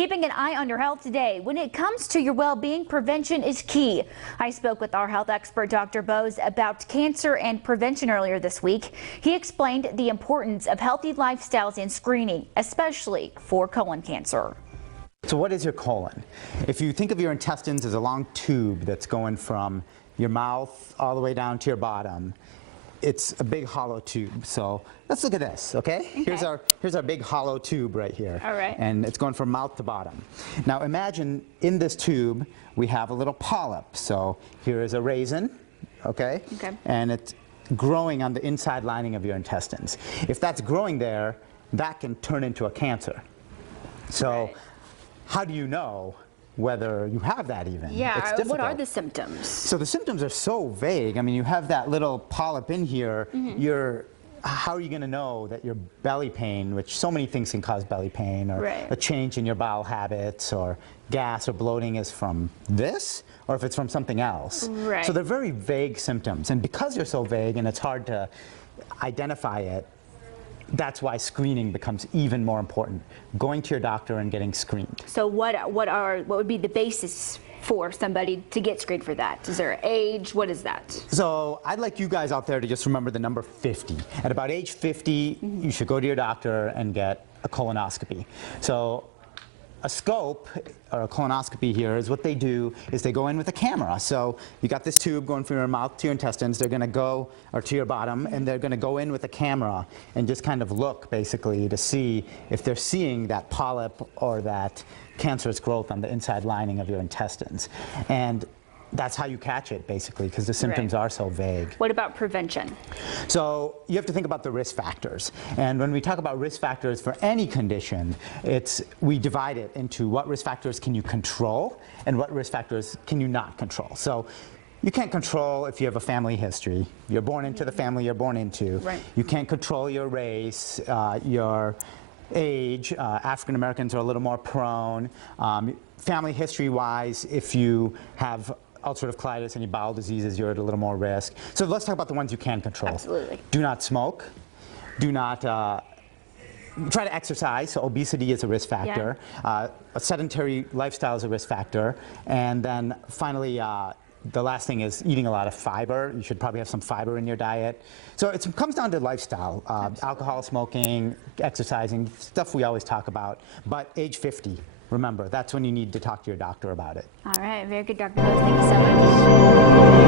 Keeping an eye on your health today. When it comes to your well-being, prevention is key. I spoke with our health expert, Dr. Bose, about cancer and prevention earlier this week. He explained the importance of healthy lifestyles and screening, especially for colon cancer. So what is your colon? If you think of your intestines as a long tube that's going from your mouth all the way down to your bottom, it's a big hollow tube. So let's look at this, okay? Here's our big hollow tube right here. All right. And it's going from mouth to bottom. Now imagine in this tube we have a little polyp. So here is a raisin, okay? And it's growing on the inside lining of your intestines. If that's growing there, that can turn into a cancer. So how do you know whether you have that even? Yeah, what are the symptoms? So the symptoms are so vague. I mean, you have that little polyp in here. How are you going to know that your belly pain, which so many things can cause belly pain, or a change in your bowel habits, or gas or bloating is from this, or if it's from something else? So they're very vague symptoms. And because they're so vague and it's hard to identify it, that's why screening becomes even more important. Going to your doctor and getting screened. So what would be the basis for somebody to get screened for that? Is there age? What is that? So I'd like you guys out there to just remember the number 50. At about age 50, you should go to your doctor and get a colonoscopy. So a scope or a colonoscopy here is what they do is they go in with a camera. So you got this tube going from your mouth to your intestines. They're going to go, or to your bottom, and they're going to go in with a camera and just kind of look basically to see if they're seeing that polyp or that cancerous growth on the inside lining of your intestines. And that's how you catch it, basically, because the symptoms are so vague. What about prevention? So you have to think about the risk factors. And when we talk about risk factors for any condition, we divide it into what risk factors can you control and what risk factors can you not control. So you can't control if you have a family history. You're born into the family you're born into. You can't control your race, your age. African Americans are a little more prone. Family history-wise, if you have ulcerative colitis, any bowel diseases, you're at a little more risk. So let's talk about the ones you can control. Absolutely. Do not smoke. Do not try to exercise. So obesity is a risk factor. A sedentary lifestyle is a risk factor. And then finally, the last thing is eating a lot of fiber. You should probably have some fiber in your diet. So it comes down to lifestyle, alcohol, smoking, exercising, stuff we always talk about. But age 50. Remember, that's when you need to talk to your doctor about it. All right, very good, Dr. Bose. Thank you so much.